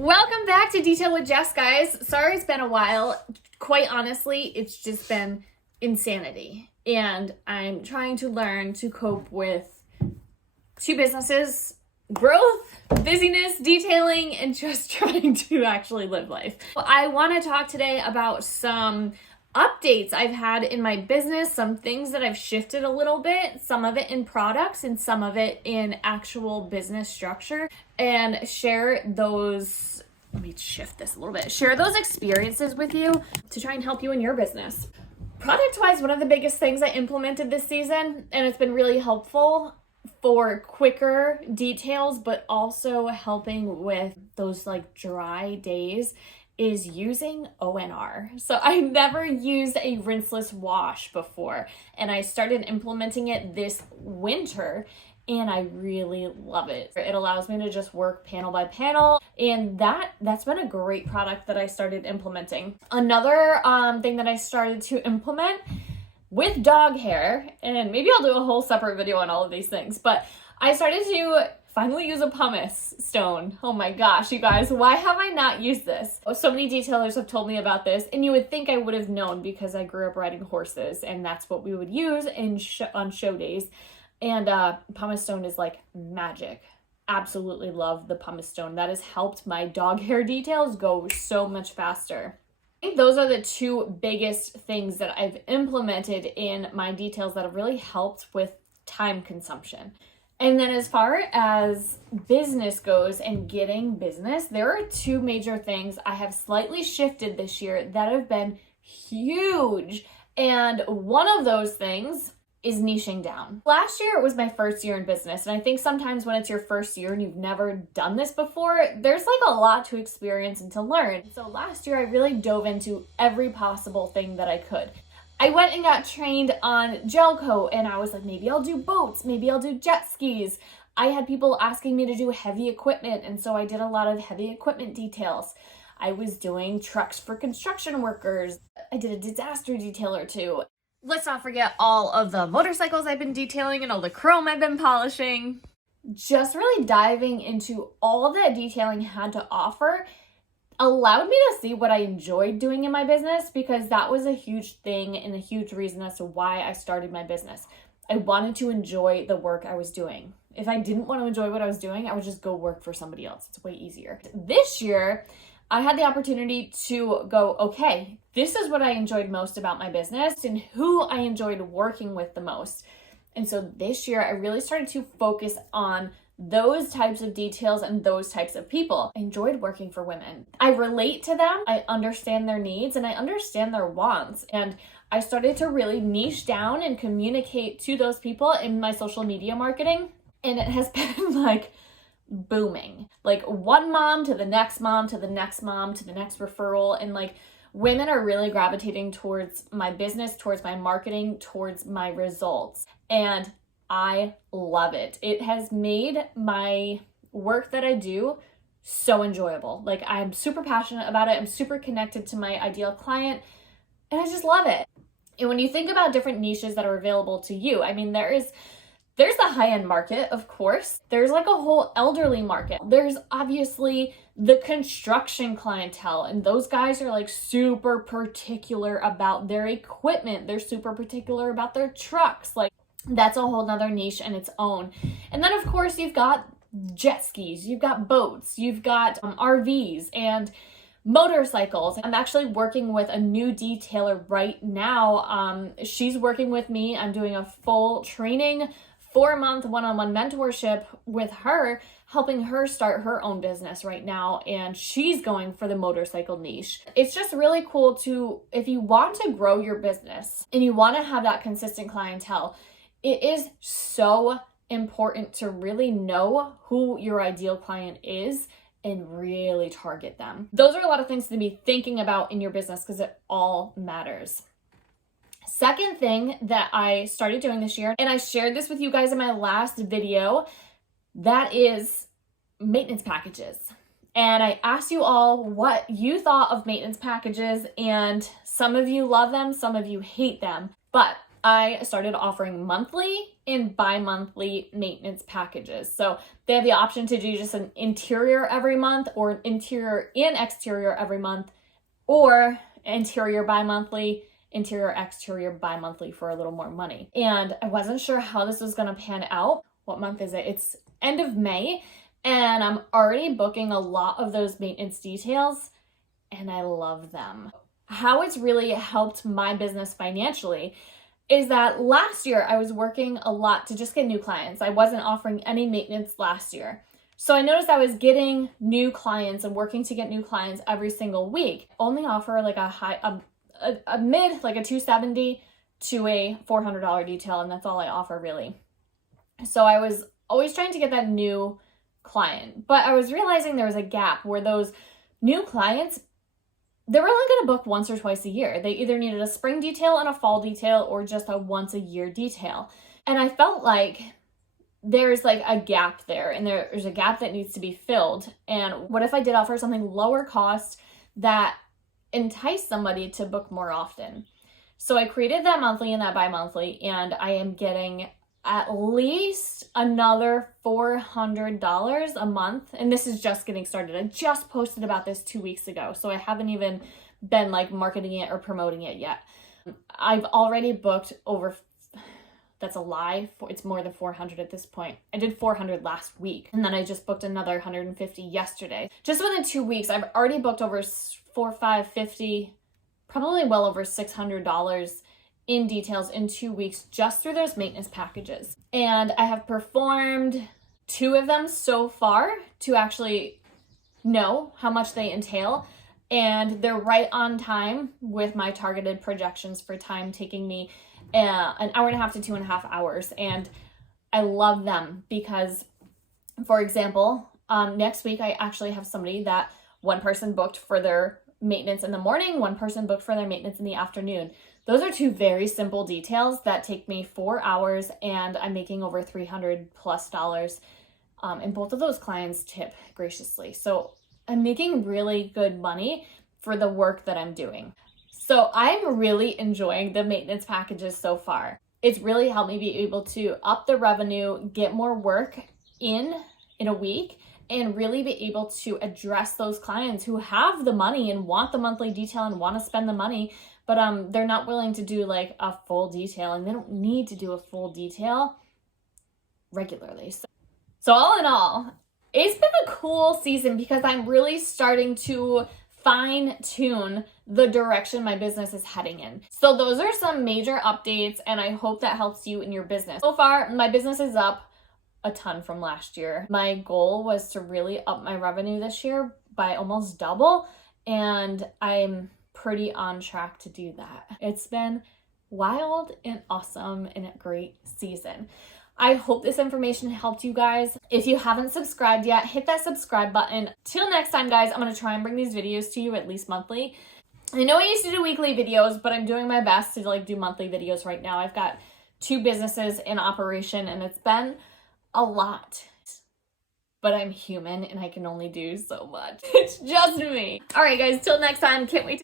Welcome back to Detail with Jess, guys. Sorry it's been a while. Quite honestly, it's just been insanity. And I'm trying to learn to cope with two businesses, growth, busyness, detailing, and just trying to actually live life. I want to talk today about some updates I've had in my business, some things that I've shifted a little bit, some of it in products and some of it in actual business structure, and share those, let me shift this a little bit, share those experiences with you to try and help you in your business. Product-wise, one of the biggest things I implemented this season, and it's been really helpful for quicker details, but also helping with those like dry days, is using ONR. So I never used a rinseless wash before, and I started implementing it this winter, and I really love it. It allows me to just work panel by panel, and that's been a great product that I started implementing. Another thing that I started to implement with dog hair, and maybe I'll do a whole separate video on all of these things, but I started to finally use a pumice stone. Oh my gosh, you guys, why have I not used this? So many detailers have told me about this, and you would think I would have known because I grew up riding horses, and that's what we would use on show days. And pumice stone is like magic. Absolutely love the pumice stone. That has helped my dog hair details go so much faster. I think those are the two biggest things that I've implemented in my details that have really helped with time consumption. And then as far as business goes and getting business, there are two major things I have slightly shifted this year that have been huge. And one of those things is niching down. Last year, it was my first year in business. And I think sometimes when it's your first year and you've never done this before, there's like a lot to experience and to learn. So last year, I really dove into every possible thing that I could. I went and got trained on gel coat, and I was like, maybe I'll do boats, maybe I'll do jet skis. I had people asking me to do heavy equipment, and so I did a lot of heavy equipment details. I was doing trucks for construction workers. I did a disaster detail or two. Let's not forget all of the motorcycles I've been detailing and all the chrome I've been polishing. Just really diving into all that detailing had to offer allowed me to see what I enjoyed doing in my business, because that was a huge thing and a huge reason as to why I started my business. I wanted to enjoy the work I was doing. If I didn't want to enjoy what I was doing, I would just go work for somebody else. It's way easier. This year, I had the opportunity to go, okay, this is what I enjoyed most about my business and who I enjoyed working with the most. And so this year, I really started to focus on those types of details and those types of people. I enjoyed working for women. I relate to them, I understand their needs, and I understand their wants. And I started to really niche down and communicate to those people in my social media marketing. And it has been like booming. Like one mom to the next mom to the next mom to the next referral. And like women are really gravitating towards my business, towards my marketing, towards my results. And I love it. It has made my work that I do so enjoyable. Like I'm super passionate about it. I'm super connected to my ideal client, and I just love it. And when you think about different niches that are available to you, I mean, there's the high-end market, of course. There's like a whole elderly market. There's obviously the construction clientele, and those guys are like super particular about their equipment. They're super particular about their trucks. Like that's a whole nother niche in its own. And then of course you've got jet skis, you've got boats, you've got RVs and motorcycles. I'm actually working with a new detailer right now. She's working with me. I'm doing a full training 4-month one-on-one mentorship with her, helping her start her own business right now. And she's going for the motorcycle niche. It's just really cool to, if you want to grow your business and you want to have that consistent clientele, it is so important to really know who your ideal client is and really target them. Those are a lot of things to be thinking about in your business because it all matters. Second thing that I started doing this year, and I shared this with you guys in my last video, that is maintenance packages. And I asked you all what you thought of maintenance packages, and some of you love them, some of you hate them, but I started offering monthly and bi-monthly maintenance packages. So they have the option to do just an interior every month, or an interior and exterior every month, or interior bi-monthly, interior exterior bi-monthly for a little more money. And I wasn't sure how this was going to pan out. What month is it? It's end of May, and I'm already booking a lot of those maintenance details, and I love them. How it's really helped my business financially is that last year I was working a lot to just get new clients. I wasn't offering any maintenance last year. So I noticed I was getting new clients and working to get new clients every single week. Only offer like a mid, like a $270 to a $400 detail, and that's all I offer really. So I was always trying to get that new client, but I was realizing there was a gap where those new clients, they were only going to book once or twice a year. They either needed a spring detail and a fall detail, or just a once a year detail. And I felt like there's like a gap there, and there's a gap that needs to be filled. And what if I did offer something lower cost that enticed somebody to book more often? So I created that monthly and that bi-monthly, and I am getting at least another $400 a month. And this is just getting started. I just posted about this 2 weeks ago, so I haven't even been like marketing it or promoting it yet. I've already booked over, that's a lie, it's more than 400 at this point. I did 400 last week, and then I just booked another 150 yesterday. Just within 2 weeks, I've already booked over 4, 5, 50, probably well over $600 in details in 2 weeks just through those maintenance packages. And I have performed 2 of them so far to actually know how much they entail. And they're right on time with my targeted projections for time, taking me an hour and a half to 2.5 hours. And I love them because, for example, next week I actually have somebody that one person booked for their maintenance in the morning, one person booked for their maintenance in the afternoon. Those are 2 very simple details that take me 4 hours, and I'm making over $300+. And both of those clients tip graciously. So I'm making really good money for the work that I'm doing. So I'm really enjoying the maintenance packages so far. It's really helped me be able to up the revenue, get more work in a week, and really be able to address those clients who have the money and want the monthly detail and want to spend the money, but they're not willing to do like a full detail, and they don't need to do a full detail regularly. So all in all, it's been a cool season because I'm really starting to fine-tune the direction my business is heading in. So those are some major updates, and I hope that helps you in your business. So far, my business is up a ton from last year. My goal was to really up my revenue this year by almost double, and I'm pretty on track to do that. It's been wild and awesome and a great season. I hope this information helped you guys. If you haven't subscribed yet, hit that subscribe button. Till next time, guys, I'm going to try and bring these videos to you at least monthly. I know I used to do weekly videos, but I'm doing my best to like do monthly videos right now. I've got 2 businesses in operation, and it's been a lot. But I'm human, and I can only do so much. It's just me. All right, guys, till next time. Can't wait to